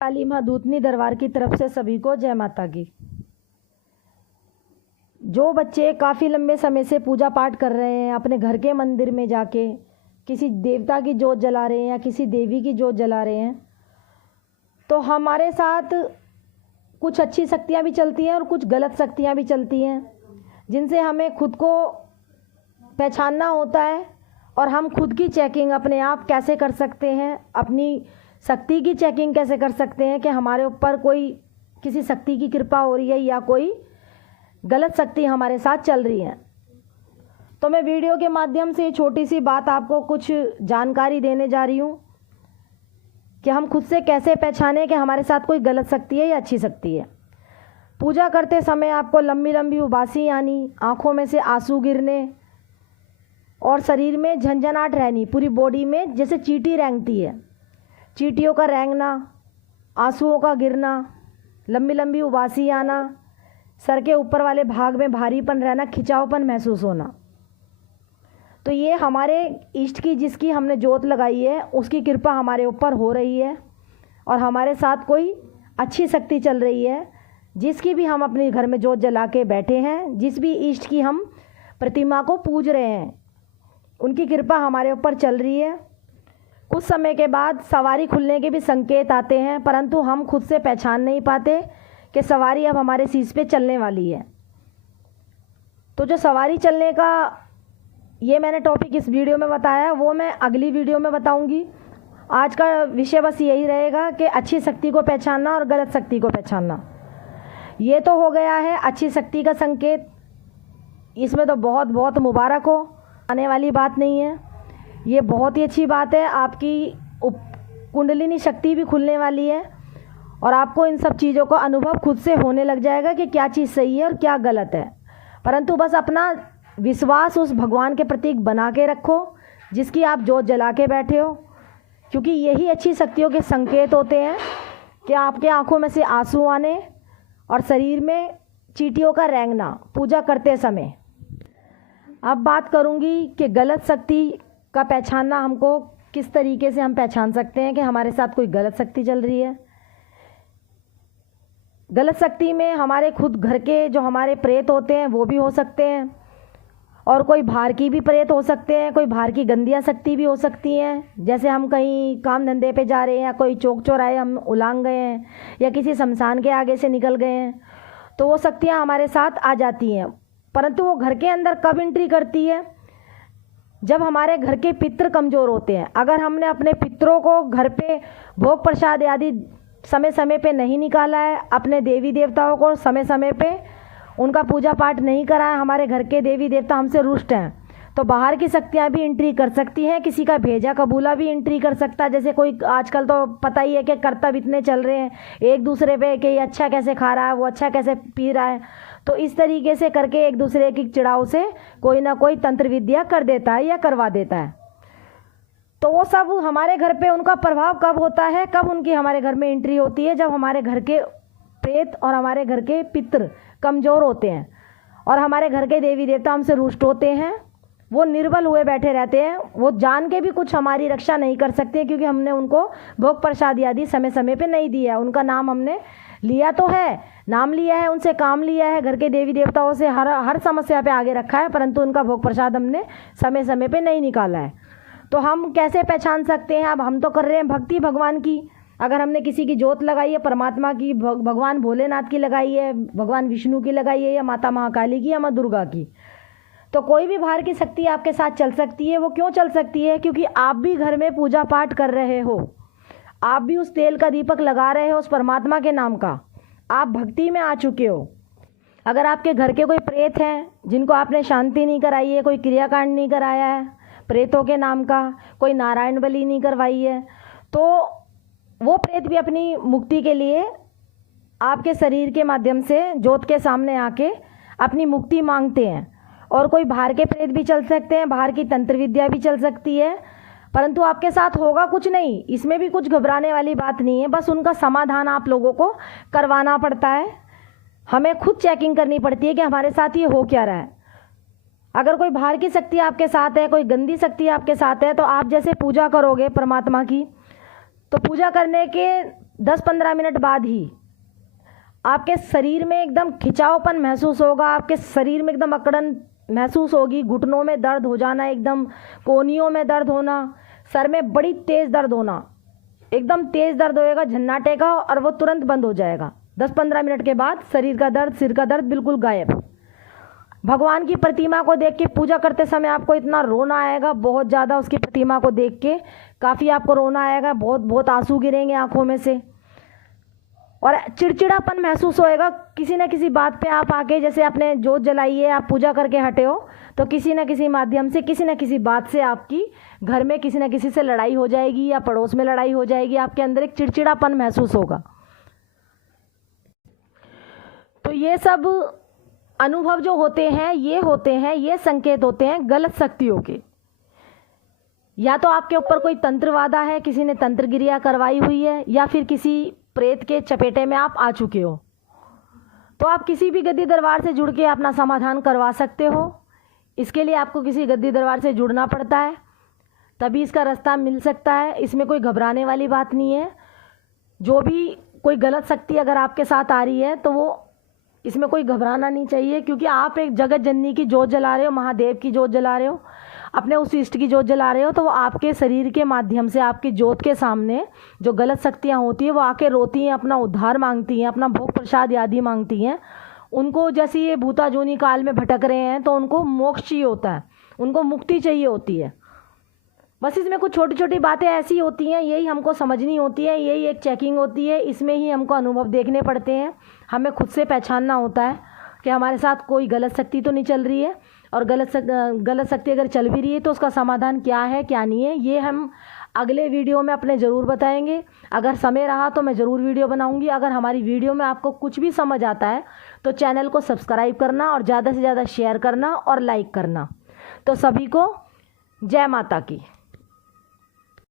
काली माँ दूतनी दरबार की तरफ से सभी को जय माता की। जो बच्चे काफ़ी लंबे समय से पूजा पाठ कर रहे हैं, अपने घर के मंदिर में जाके किसी देवता की जोत जला रहे हैं या किसी देवी की जोत जला रहे हैं, तो हमारे साथ कुछ अच्छी शक्तियाँ भी चलती हैं और कुछ गलत शक्तियाँ भी चलती हैं, जिनसे हमें खुद को पहचानना होता है और हम खुद की चेकिंग अपने आप कैसे कर सकते हैं, अपनी शक्ति की चेकिंग कैसे कर सकते हैं कि हमारे ऊपर कोई किसी शक्ति की कृपा हो रही है या कोई गलत शक्ति हमारे साथ चल रही है। तो मैं वीडियो के माध्यम से छोटी सी बात आपको कुछ जानकारी देने जा रही हूँ कि हम खुद से कैसे पहचानें कि हमारे साथ कोई गलत शक्ति है या अच्छी शक्ति है। पूजा करते समय आपको लंबी लंबी उबासी यानी आँखों में से आंसू गिरने और शरीर में झंझनाहट रहनी, पूरी बॉडी में जैसे चींटी रेंगती है, चींटियों का रेंगना, आंसुओं का गिरना, लंबी लंबी उबासी आना, सर के ऊपर वाले भाग में भारीपन रहना, खिंचावपन महसूस होना। तो ये हमारे इष्ट की जिसकी हमने जोत लगाई है उसकी कृपा हमारे ऊपर हो रही है और हमारे साथ कोई अच्छी शक्ति चल रही है। जिसकी भी हम अपने घर में जोत जला के बैठे हैं, जिस भी इष्ट की हम प्रतिमा को पूज रहे हैं, उनकी कृपा हमारे ऊपर चल रही है। कुछ समय के बाद सवारी खुलने के भी संकेत आते हैं, परंतु हम खुद से पहचान नहीं पाते कि सवारी अब हमारे शीश पे चलने वाली है। तो जो सवारी चलने का ये मैंने टॉपिक इस वीडियो में बताया, वो मैं अगली वीडियो में बताऊंगी। आज का विषय बस यही रहेगा कि अच्छी शक्ति को पहचानना और गलत शक्ति को पहचानना। ये तो हो गया है अच्छी शक्ति का संकेत, इसमें तो बहुत बहुत मुबारक हो, आने वाली बात नहीं है, ये बहुत ही अच्छी बात है। आपकी कुंडलिनी शक्ति भी खुलने वाली है और आपको इन सब चीज़ों का अनुभव खुद से होने लग जाएगा कि क्या चीज़ सही है और क्या गलत है। परंतु बस अपना विश्वास उस भगवान के प्रतीक बना के रखो जिसकी आप जोत जला के बैठे हो, क्योंकि यही अच्छी शक्तियों के संकेत होते हैं कि आपके आंखों में से आंसू आने और शरीर में चींटियों का रेंगना पूजा करते समय। अब बात करूंगी कि गलत शक्ति का पहचानना हमको किस तरीके से हम पहचान सकते हैं कि हमारे साथ कोई गलत शक्ति चल रही है। गलत शक्ति में हमारे खुद घर के जो हमारे प्रेत होते हैं वो भी हो सकते हैं और कोई बाहर की भी प्रेत हो सकते हैं, कोई बाहर की गंदियाँ शक्ति भी हो सकती हैं। जैसे हम कहीं काम धंधे पे जा रहे हैं या कोई चौक चौराहे हम उलांग गए हैं या किसी शमशान के आगे से निकल गए हैं, तो वो शक्तियाँ हमारे साथ आ जाती हैं। परंतु वो घर के अंदर कब एंट्री करती है? जब हमारे घर के पितृ कमज़ोर होते हैं। अगर हमने अपने पितरों को घर पे भोग प्रसाद आदि समय समय पे नहीं निकाला है, अपने देवी देवताओं को समय समय पे उनका पूजा पाठ नहीं करा है, हमारे घर के देवी देवता हमसे रुष्ट हैं, तो बाहर की शक्तियाँ भी एंट्री कर सकती हैं। किसी का भेजा कबूला भी एंट्री कर सकता है। जैसे कोई आजकल तो पता ही है कि कर्तव्य इतने चल रहे हैं एक दूसरे पे कि ये अच्छा कैसे खा रहा है, वो अच्छा कैसे पी रहा है, तो इस तरीके से करके एक दूसरे की चिड़ाव से कोई ना कोई तंत्र विद्या कर देता है या करवा देता है। तो वो सब हमारे घर पे उनका प्रभाव कब होता है, कब उनकी हमारे घर में एंट्री होती है? जब हमारे घर के प्रेत और हमारे घर के पितृ कमज़ोर होते हैं और हमारे घर के देवी देवता हमसे रुष्ट होते हैं, वो निर्बल हुए बैठे रहते हैं, वो जान के भी कुछ हमारी रक्षा नहीं कर सकते क्योंकि हमने उनको भोग प्रसाद आदि समय समय पे नहीं दिया है। उनका नाम हमने लिया तो है, नाम लिया है, उनसे काम लिया है, घर के देवी देवताओं से हर समस्या पे आगे रखा है, परंतु उनका भोग प्रसाद हमने समय समय पे नहीं निकाला है। तो हम कैसे पहचान सकते हैं? अब हम तो कर रहे हैं भक्ति भगवान की। अगर हमने किसी की जोत लगाई है, परमात्मा की, भगवान भोलेनाथ की लगाई है, भगवान विष्णु की लगाई है, या माता महाकाली की या माँ दुर्गा की, तो कोई भी बाहर की शक्ति आपके साथ चल सकती है। वो क्यों चल सकती है? क्योंकि आप भी घर में पूजा पाठ कर रहे हो, आप भी उस तेल का दीपक लगा रहे हो उस परमात्मा के नाम का, आप भक्ति में आ चुके हो। अगर आपके घर के कोई प्रेत हैं जिनको आपने शांति नहीं कराई है, कोई क्रियाकांड नहीं कराया है प्रेतों के नाम का, कोई नारायण बलि नहीं करवाई है, तो वो प्रेत भी अपनी मुक्ति के लिए आपके शरीर के माध्यम से जोत के सामने आके अपनी मुक्ति मांगते हैं। और कोई बाहर के प्रेत भी चल सकते हैं, बाहर की तंत्र विद्या भी चल सकती है, परंतु आपके साथ होगा कुछ नहीं। इसमें भी कुछ घबराने वाली बात नहीं है, बस उनका समाधान आप लोगों को करवाना पड़ता है। हमें खुद चेकिंग करनी पड़ती है कि हमारे साथ ये हो क्या रहा है। अगर कोई बाहर की शक्ति आपके साथ है, कोई गंदी शक्ति आपके साथ है, तो आप जैसे पूजा करोगे परमात्मा की, तो पूजा करने के 10-15 मिनट बाद ही आपके शरीर में एकदम खिंचावपन महसूस होगा, आपके शरीर में एकदम अकड़न महसूस होगी, घुटनों में दर्द हो जाना, एकदम कोहनियों में दर्द होना, सर में बड़ी तेज़ दर्द होना, एकदम तेज़ दर्द होएगा झन्नाटे का, और वो तुरंत बंद हो जाएगा। 10-15 मिनट के बाद शरीर का दर्द, सिर का दर्द बिल्कुल गायब। भगवान की प्रतिमा को देख के पूजा करते समय आपको इतना रोना आएगा, बहुत ज़्यादा उसकी प्रतिमा को देख के काफ़ी आपको रोना आएगा, बहुत बहुत आंसू गिरेंगे आंखों में से, और चिड़चिड़ापन महसूस होएगा। किसी न किसी बात पे आप आके, जैसे आपने जोत जलाई है, आप पूजा करके हटे हो, तो किसी न किसी माध्यम से, किसी न किसी बात से आपकी घर में किसी न किसी से लड़ाई हो जाएगी, या पड़ोस में लड़ाई हो जाएगी, आपके अंदर एक चिड़चिड़ापन महसूस होगा। तो ये सब अनुभव जो होते हैं, ये संकेत होते हैं गलत शक्तियों के। या तो आपके ऊपर कोई तंत्रवादा है, किसी ने तंत्र क्रिया करवाई हुई है, या फिर किसी प्रेत के चपेटे में आप आ चुके हो। तो आप किसी भी गद्दी दरबार से जुड़ के अपना समाधान करवा सकते हो। इसके लिए आपको किसी गद्दी दरबार से जुड़ना पड़ता है, तभी इसका रास्ता मिल सकता है। इसमें कोई घबराने वाली बात नहीं है। जो भी कोई गलत शक्ति अगर आपके साथ आ रही है, तो वो इसमें कोई घबराना नहीं चाहिए, क्योंकि आप एक जगत जननी की जोत जला रहे हो, महादेव की जोत जला रहे हो, अपने उस इष्ट की जोत जला रहे हो। तो वो आपके शरीर के माध्यम से, आपकी जोत के सामने जो गलत शक्तियाँ होती हैं, वो आके रोती हैं, अपना उद्धार मांगती हैं, अपना भोग प्रसाद आदि मांगती हैं। उनको जैसे ये भूता जूनी काल में भटक रहे हैं, तो उनको मोक्ष चाहिए होता है, उनको मुक्ति चाहिए होती है। बस इसमें कुछ छोटी छोटी बातें ऐसी होती हैं, यही हमको समझनी होती है, यही एक चेकिंग होती है। इसमें ही हमको अनुभव देखने पड़ते हैं, हमें खुद से पहचानना होता है कि हमारे साथ कोई गलत शक्ति तो नहीं चल रही है, और गलत शक्ति अगर चल भी रही है तो उसका समाधान क्या है क्या नहीं है, ये हम अगले वीडियो में अपने ज़रूर बताएंगे। अगर समय रहा तो मैं ज़रूर वीडियो बनाऊंगी। अगर हमारी वीडियो में आपको कुछ भी समझ आता है तो चैनल को सब्सक्राइब करना, और ज़्यादा से ज़्यादा शेयर करना और लाइक करना। तो सभी को जय माता की।